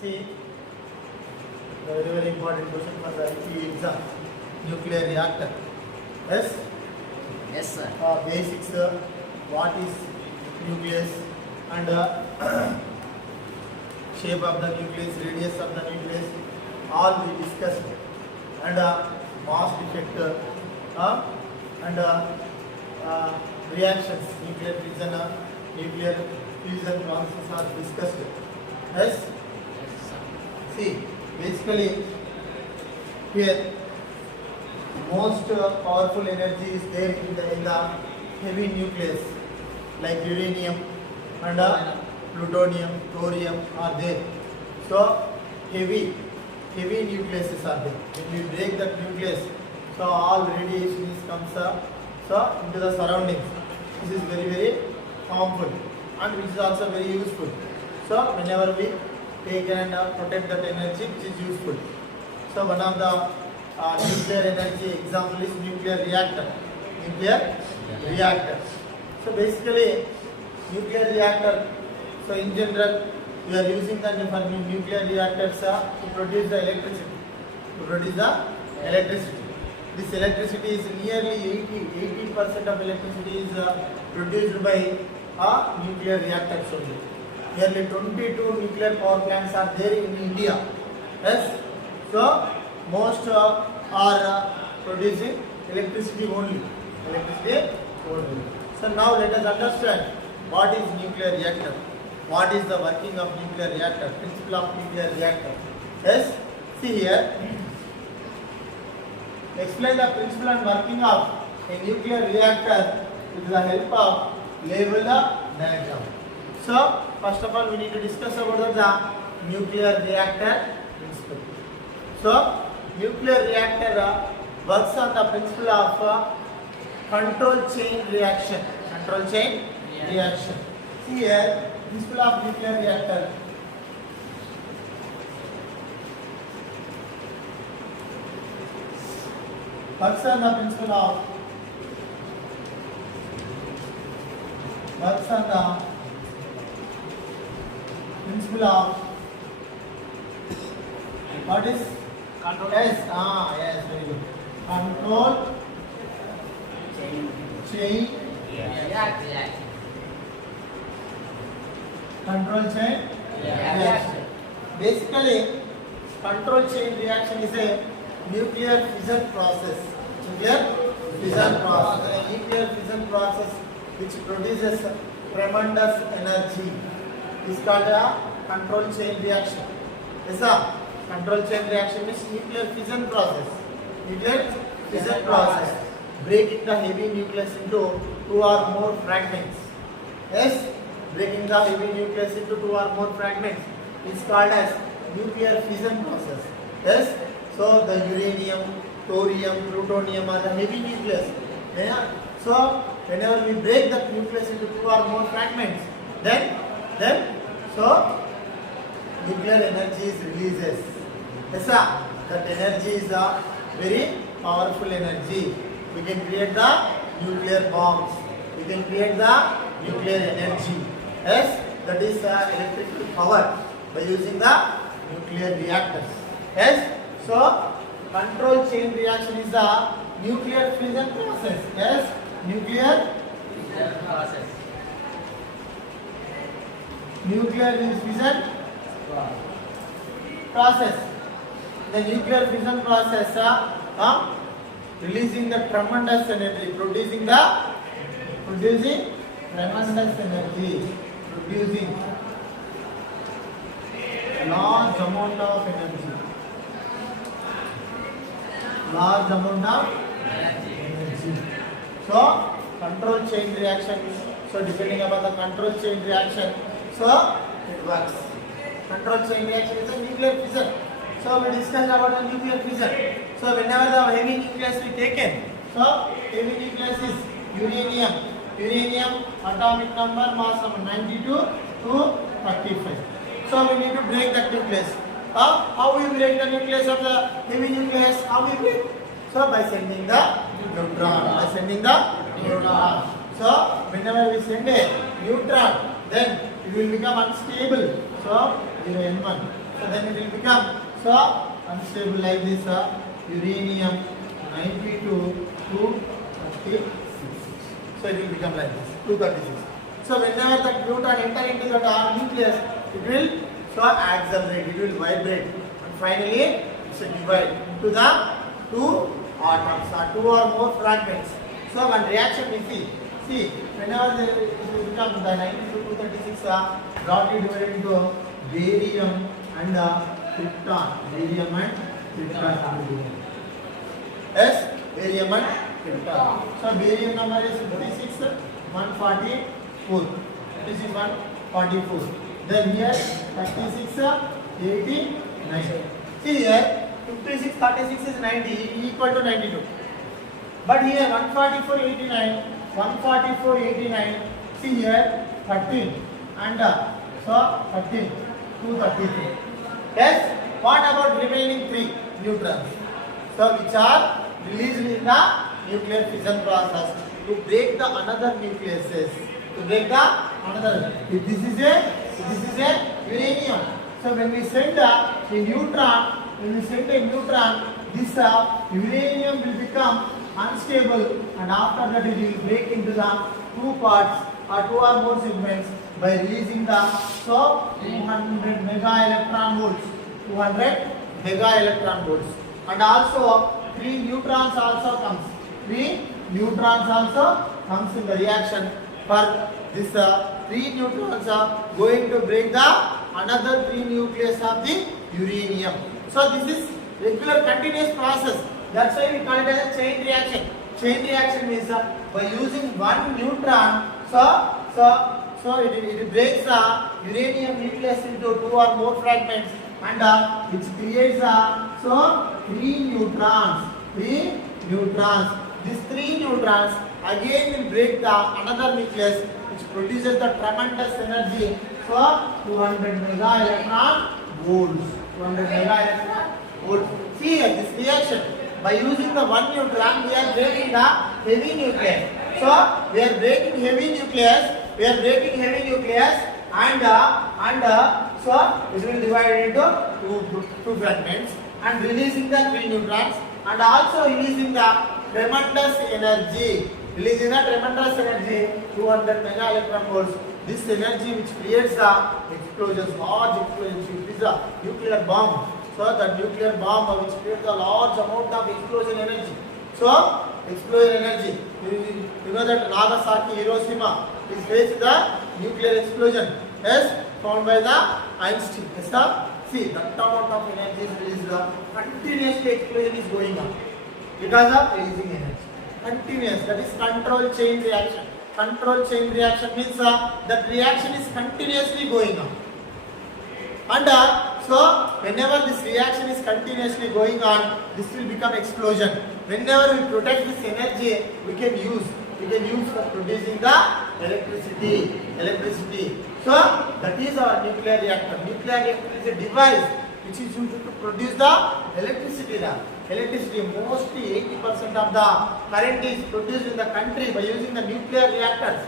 See, very very important question for the IPE exam. Nuclear reactor. Yes. Yes, sir. Basics. What is nucleus and shape of the nucleus, radius of the nucleus, all we discussed. And mass defect and reactions, nuclear fusion processes are discussed. Yes. See, basically here most powerful energy is there in the heavy nucleus like uranium and plutonium, thorium are there. So heavy nucleuses are there. When we break that nucleus, so all radiation comes so into the surroundings. This is very very harmful and which is also very useful. So whenever we take and protect that energy, which is useful. So one of the nuclear energy example is nuclear reactor. So basically nuclear reactor. So in general we are using the nuclear reactors to produce the electricity. This electricity is nearly 80% of electricity is produced by nuclear reactors only. Nearly 22 nuclear power plants are there in India. Yes. So most are producing electricity only. So now let us understand what is nuclear reactor. What is the working of nuclear reactor? Principle of nuclear reactor. Yes. See here. Explain the principle and working of a nuclear reactor with the help of level diagram. So first of all we need to discuss about the nuclear reactor principle. So nuclear reactor works on the principle of control chain reaction. See here, principle of nuclear reactor. Works on the principle of what is control? Yes, very good. Control chain reaction. Basically, control chain reaction is a nuclear fission process. A nuclear fission process which produces tremendous energy is called a control chain reaction. Yes, control chain reaction is nuclear fission process. Breaking the heavy nucleus into two or more fragments. Yes, breaking the heavy nucleus into two or more fragments is called as nuclear fission process. Yes, so the uranium, thorium, plutonium are the heavy nucleus. Yeah? So whenever we break the nucleus into two or more fragments, then so nuclear energy is releases. Yes, that energy is a very powerful energy. We can create the nuclear bombs. We can create the nuclear energy. Yes, that is electrical power by using the nuclear reactors. Yes, so control chain reaction is the nuclear fission process. Yes, nuclear fission process. The nuclear fission process releasing the tremendous energy, producing tremendous energy, producing large amount of energy. So control chain reaction. So depending upon the control chain reaction, so it works. Control chain reaction is a nuclear fission. So we discussed about the nuclear fission. So whenever the heavy nucleus we taken, so heavy nucleus is uranium atomic number mass of 92 to 35. So we need to break that nucleus. How we break the nucleus of the heavy nucleus? How we break? So by sending the neutron. So whenever we send a neutron, then it will become unstable. So 0 N1. So then it will become so unstable like this. Uranium 92 236. So it will become like this 236. So whenever that neutron enter into that nucleus, it will so accelerate, it will vibrate, and finally it will divide into the two atoms or two or more fragments. So one reaction we see whenever it will become the 92 to 236 broadly divided into barium and krypton. Barium and krypton. Yes, barium and krypton. So barium number is 56, 144. This is 144. Then here 36, 89. See here 56, 36 is 90 equal to 92. But here 144, 89, 144, 89. See here 13 and so 13, 233. Yes. What about remaining 3 neutrons? So which are released in the nuclear fission process to break the another nucleuses. To break the another. This is a uranium. So when we send a neutron, this uranium will become unstable, and after that it will break into the 2 parts or 2 or more segments by releasing the 200 mega electron volts. 200 mega electron volts. And also 3 neutrons also comes. 3 neutrons also comes in the reaction. For this 3 neutrons are going to break the another 3 nucleus of the uranium. So this is regular continuous process. That's why we call it as a chain reaction. Chain reaction means by using one neutron, so it breaks the uranium nucleus into 2 or more fragments, and which creates 3 neutrons. 3 neutrons. These 3 neutrons again will break the another nucleus, which produces the tremendous energy. So 200 mega electron volts. 200 mega electron volts. See here this reaction. By using the one neutron, we are breaking the heavy nucleus. So we are breaking heavy nucleus. And so it will divide into two fragments and releasing the 3 neutrons, and also releasing the tremendous energy. 200 mega electron volts. This energy which creates the explosions, large explosions. It is a nuclear bomb. So the nuclear bomb which creates a large amount of explosion energy. So explosion energy. You know that Nagasaki, Hiroshima is faced the nuclear explosion. Yes, found by the Einstein. Yes, sir? See, that amount of energy is released. Continuously explosion is going on because of releasing energy. Continuous. That is control chain reaction. Control chain reaction means that reaction is continuously going on. And so whenever this reaction is continuously going on, this will become explosion. Whenever we protect this energy, we can use for producing the electricity. So that is our nuclear reactor. Nuclear reactor is a device which is used to produce the electricity. Mostly 80% of the current is produced in the country by using the nuclear reactors.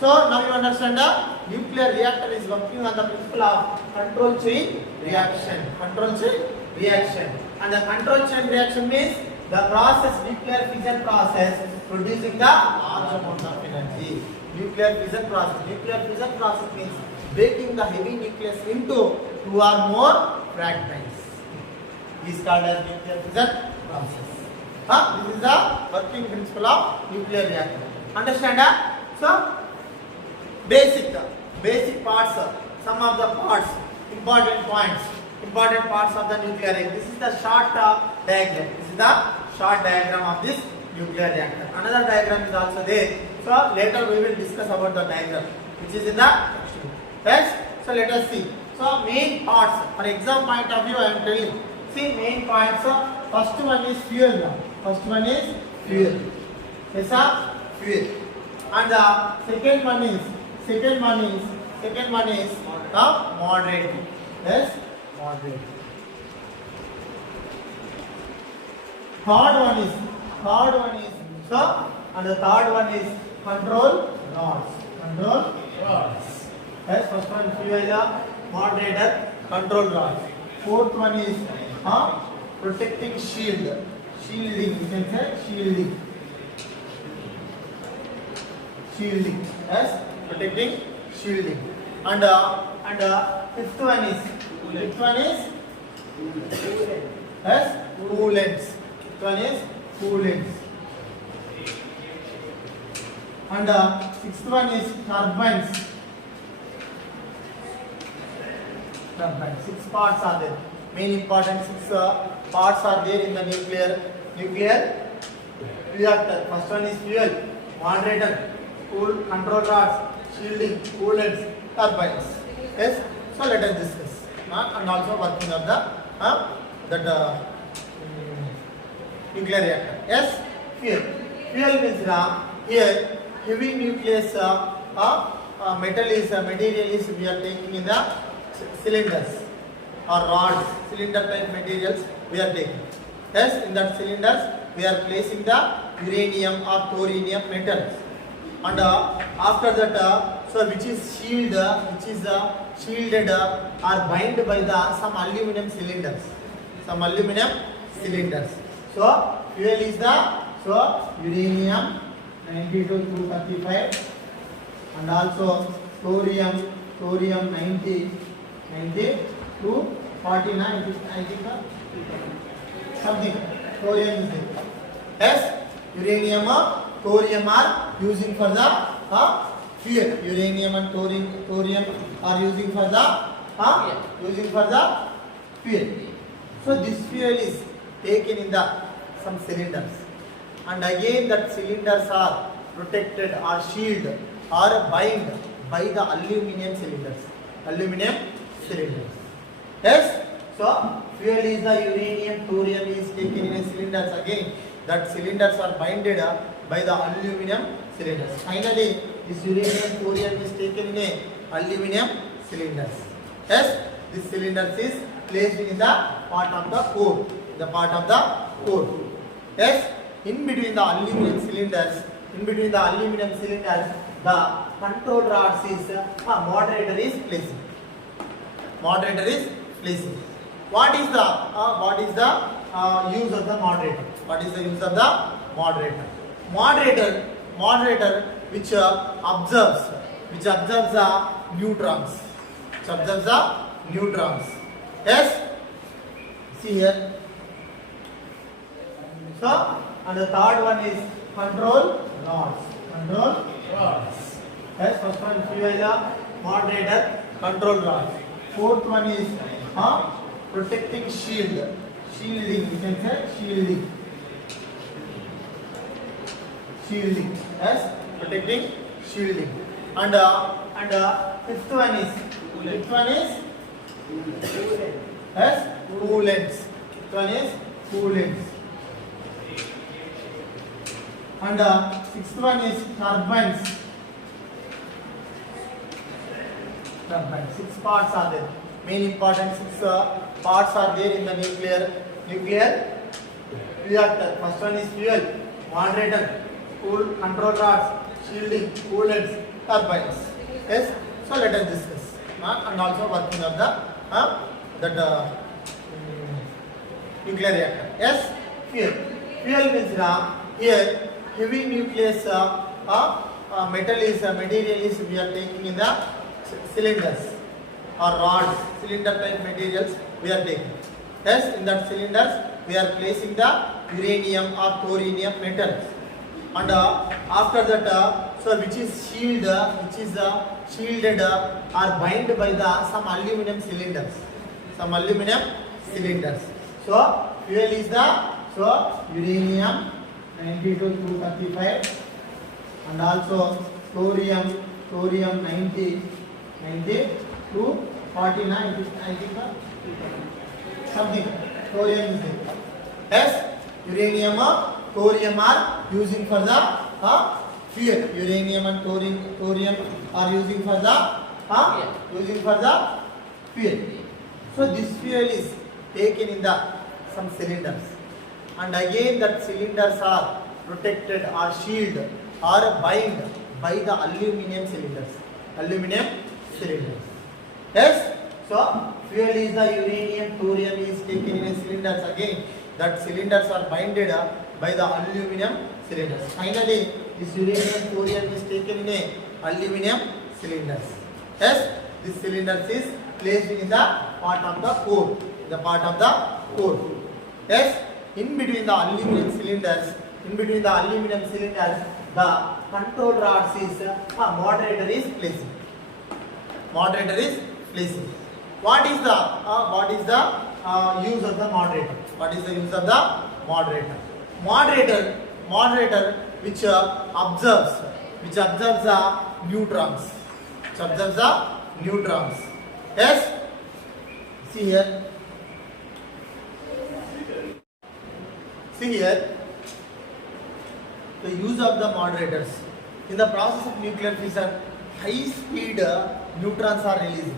So now you understand the nuclear reactor is working on the principle of control chain reaction. And the control chain reaction means the process, nuclear fission process, producing the large amount of energy. Nuclear fission process means breaking the heavy nucleus into 2 or more fragments. This is called as nuclear fission process. This is the working principle of nuclear reactor. Understand that? So basic parts, some of the parts, important parts of the nuclear reactor. This is the short diagram of this nuclear reactor. Another diagram is also there. So later we will discuss about the diagram, which is in the textbook. Yes. So let us see. So main parts. For exam point of view, I am telling. See main points. First one is fuel. Yes, sir? Fuel. And the second one is the moderate. Yes, moderate. Third one is so, and the third one is control rods. Yes, first one fuel, moderator, control rod. Fourth one is protecting shield, shielding. You can say shielding, shielding. Yes, protecting, shielding. And fifth one is yes, coolants. Fifth one is coolants. And sixth one is turbines. Turbines. 6 parts are there. Main important 6 parts are there in the nuclear reactor. First one is fuel, moderator, control rods, shielding, coolants, turbines. Yes. So let us discuss and also working of the nuclear reactor. Yes. Fuel. Fuel means here heavy nucleus material is we are taking in the cylinders or rods, cylinder type materials we are taking. Yes, in that cylinders we are placing the uranium or thorium metals. And after that, which is shielded or bind by some aluminum cylinders. So fuel is the uranium 90 to 235 and also thorium 90 to 49, I think something. Thorium is there. Yes, uranium or thorium are using for the fuel. Uranium and thorium are using for the fuel. So this fuel is taken in some cylinders, and again that cylinders are protected or shielded or bind by the aluminum cylinders. Yes. So fuel is the uranium, thorium is taken in cylinders. Again, that cylinders are binded by the aluminum cylinders. Finally, this uranium, thorium is taken in aluminum cylinders. Yes, this cylinders is placed in the part of the core. Yes, in between the aluminum cylinders, the control rods is moderator is placing. What is the use of the moderator? Moderator which observes the neutrons. Yes, see here. So, and the third one is control rods. Yes, first one fuel, moderator, control rods. Fourth one is protecting shielding. You can say shielding. Yes, protecting, shielding. And fifth one is yes, coolants. And sixth one is turbines. 6 parts are there. Main important 6 parts are there in the nuclear reactor. First one is fuel, moderator, control rods, shielding, coolants, turbines. Yes. So let us discuss and also working of the nuclear reactor. Yes. Fuel means here heavy nucleus material is we are taking in the cylinders or rods, cylinder type materials we are taking. Yes, in that cylinders we are placing the uranium or thorium metals. And after that, which is shielded or bind by some aluminum cylinders. So fuel is the uranium 90 to 235 and also thorium 90 to 49, I think something. Thorium is there. Yes, uranium or thorium are using for the fuel. Uranium and thorium are using for the fuel. So this fuel is taken in some cylinders, and again that cylinders are protected or shielded or bind by the aluminum cylinders. Yes. So fuel is the uranium, thorium is taken in a cylinders. Again, that cylinders are binded by the aluminum cylinders. Finally, this uranium, thorium is taken in a aluminum cylinders. Yes, this cylinders is placed in the part of the core. The part of the core. Yes, in between the aluminum cylinders, the control rods is moderator is placed. Moderator is placed. What is the use of the moderator? What is the use of the moderator? Moderator which observes the neutrons. Which observes the neutrons. Yes. See here. The use of the moderators. In the process of nuclear fission, high speed neutrons are released.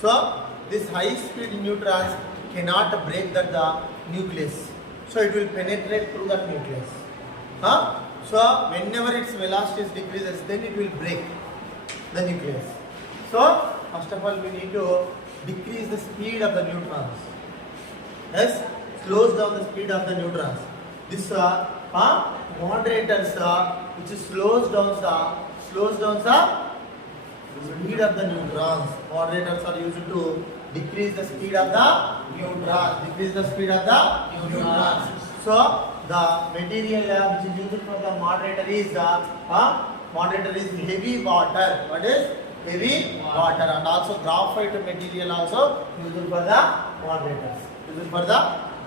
So this high speed neutrons cannot break the nucleus. So it will penetrate through that nucleus. So whenever its velocity decreases, then it will break the nucleus. So first of all, we need to decrease the speed of the neutrons. Yes, slows down the speed of the neutrons. This moderators which slows down the speed of the neutrons. Moderators are used to decrease the speed of the neutrons. So the material which is used for the moderator is heavy water. What is heavy water? And also graphite material also used for the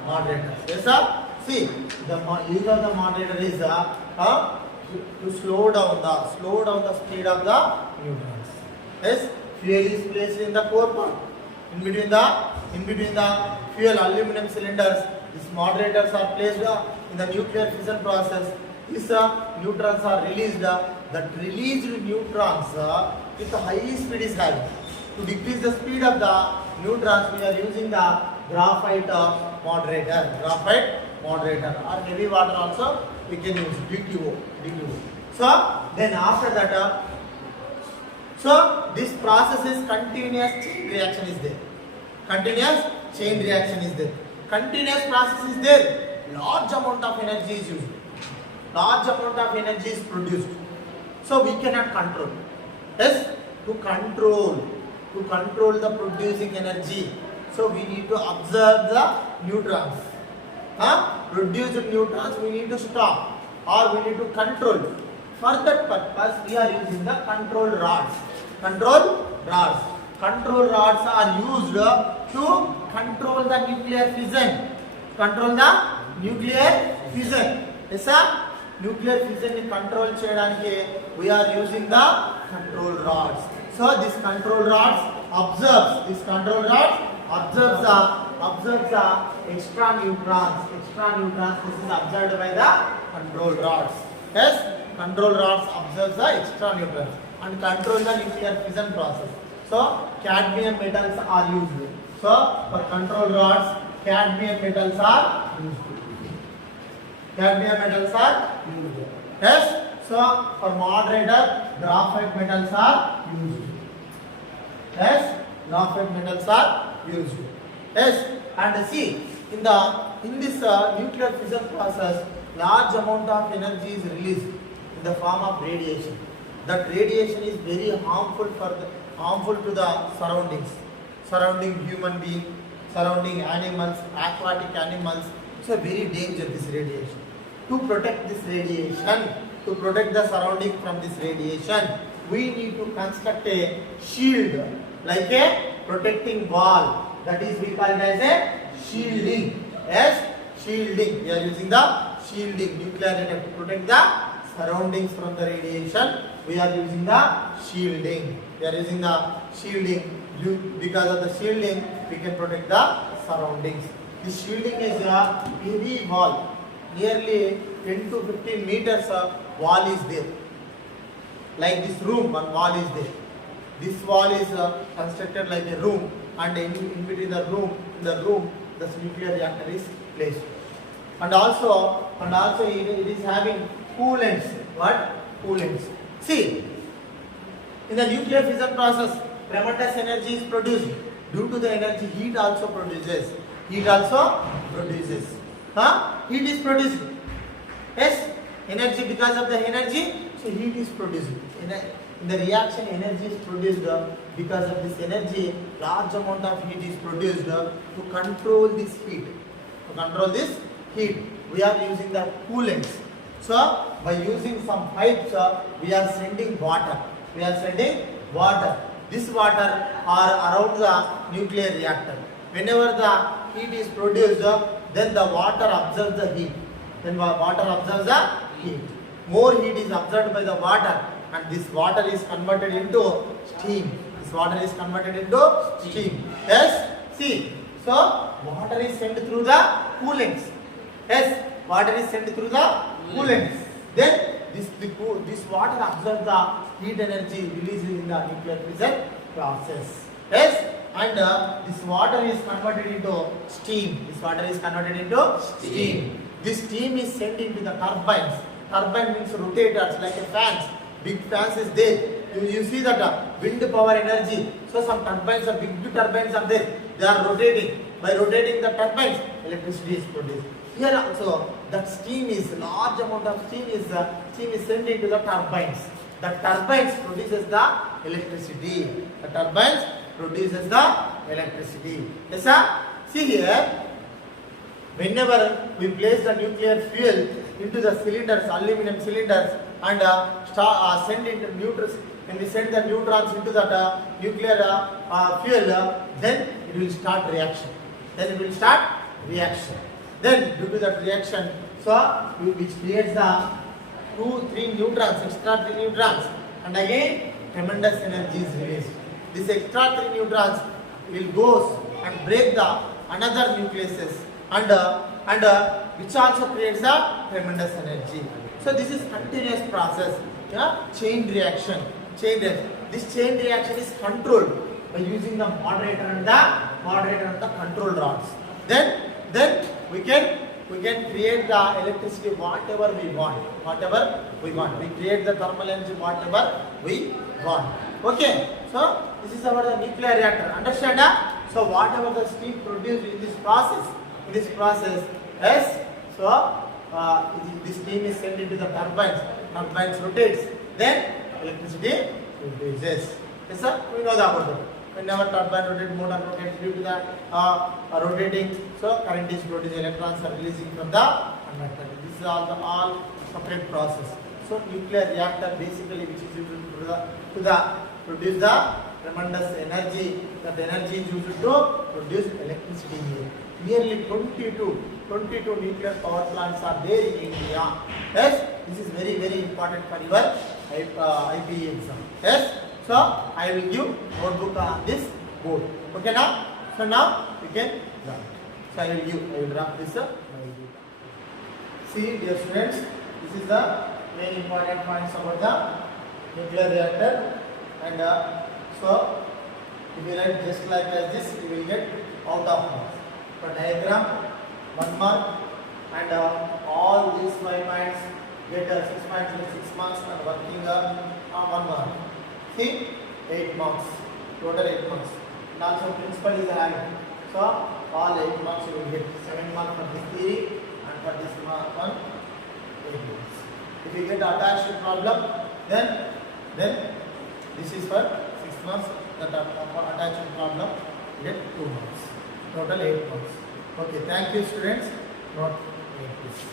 moderators. Yes, sir. See, the use of the moderator is to slow down the speed of the neutrons. Yes, fuel is placed in the core part. In between the fuel aluminum cylinders, these moderators are placed in the nuclear fission process. These neutrons are released. That released neutrons with high speed is having. To decrease the speed of the neutrons, we are using the graphite moderator or heavy water also we can use DQO. So then after that, so this process is continuous chain reaction is there. Continuous process is there. Large amount of energy is used. Large amount of energy is produced. So we cannot control. Yes, to control the producing energy. So we need to observe the neutrons. Produced neutrons we need to stop or we need to control. For that purpose we are using the control rods. Control rods are used to control the nuclear fission. Yes, sir? Nuclear fission control cheyadaniki we are using the control rods. So this control rods observes the extra neutrons. This is observed by the control rods. Yes, control rods observes the extra neutrons and control the nuclear fission process. So cadmium metals are used. So for control rods, cadmium metals are used. Yes. So for moderator, graphite metals are used. Yes, Yes, and see in this nuclear fission process, large amount of energy is released in the form of radiation. That radiation is very harmful to the surrounding human beings, surrounding animals, aquatic animals. It's a very dangerous this radiation. To protect the surrounding from this radiation, we need to construct a shield like a protecting wall. That is we call it as a shielding. Yes, shielding. We are using the shielding nuclear to protect the surroundings from the radiation. We are using the shielding. Because of the shielding, we can protect the surroundings. This shielding is a heavy wall. Nearly 10 to 15 meters of wall is there. Like this room, one wall is there. This wall is constructed like a room, and in between the room, the nuclear reactor is placed. And also it is having coolants. What? Coolants. See, in the nuclear fission process, tremendous energy is produced. Due to the energy, heat also produces. Heat also produces. Huh? Heat is produced. Yes, energy, because of the energy, so heat is produced. In the reaction, energy is produced. Because of this energy, large amount of heat is produced to control this heat. To control this heat, we are using the coolants. So by using some pipes, we are sending water. We are sending water. This water are around the nuclear reactor. Whenever the heat is produced, then the water absorbs the heat. Then water absorbs the heat. More heat is absorbed by the water, and this water is converted into steam. This water is converted into steam. Yes? See, so water is sent through the coolants. Yes, water is sent through the coolants. Then this water absorbs the heat energy released in the nuclear fission process. Yes, and this water is converted into steam. This water is converted into steam. This steam is sent into the turbines. Turbine means rotators like a fans. Big fans is there. You see that wind power energy. So some turbines are big turbines are there. They are rotating. By rotating the turbines, electricity is produced. Here also, that steam is large amount of steam is sent into the turbines. The turbines produces the electricity. The turbines produces the electricity. Yes, sir? See here. Whenever we place the nuclear fuel into the cylinders, aluminum cylinders, and send into neutrons, when we send the neutrons into that nuclear fuel, then it will start reaction. Then due to that reaction, so which creates the 2-3 neutrons, extra 3 neutrons, and again tremendous energy is released. This extra 3 neutrons will go and break the another nucleuses, and which also creates a tremendous energy. So this is continuous process, chain reaction. This chain reaction is controlled by using the moderator and the control rods. Then we can create the electricity whatever we want. We create the thermal energy whatever we want. Okay. So this is our nuclear reactor. Understand? So whatever the steam produced in this process, yes. So this steam is sent into the turbines. Turbines rotates. Then electricity produces. Yes, sir. We know about that. Whenever turbine rotates, motor rotates due to the rotating, so current is produced. Electrons are releasing from the conductor. This is all separate process. So nuclear reactor basically which is used to produce the tremendous energy. That energy is used to produce electricity here. Nearly 22 nuclear power plants are there in India. Yes, this is very, very important for your IPE exam. Yes, so I will give notebook on this board. Okay now? So now we can draw. So I will draw this. See, dear students, this is the main important points about the nuclear reactor. And so if you write just like this, you will get out of marks. So diagram 1 mark, and all these 5 points get 6 points with 6 marks, and working 1 mark. See, 8 marks, total 8 marks. And also principal is having. So all 8 marks you will get. 7 marks for this theory, and for this one 8 marks. If you get attached problem, then this is for 6 marks. That attachment problem you get 2 marks. Total 8 marks. Okay, thank you students. Note this.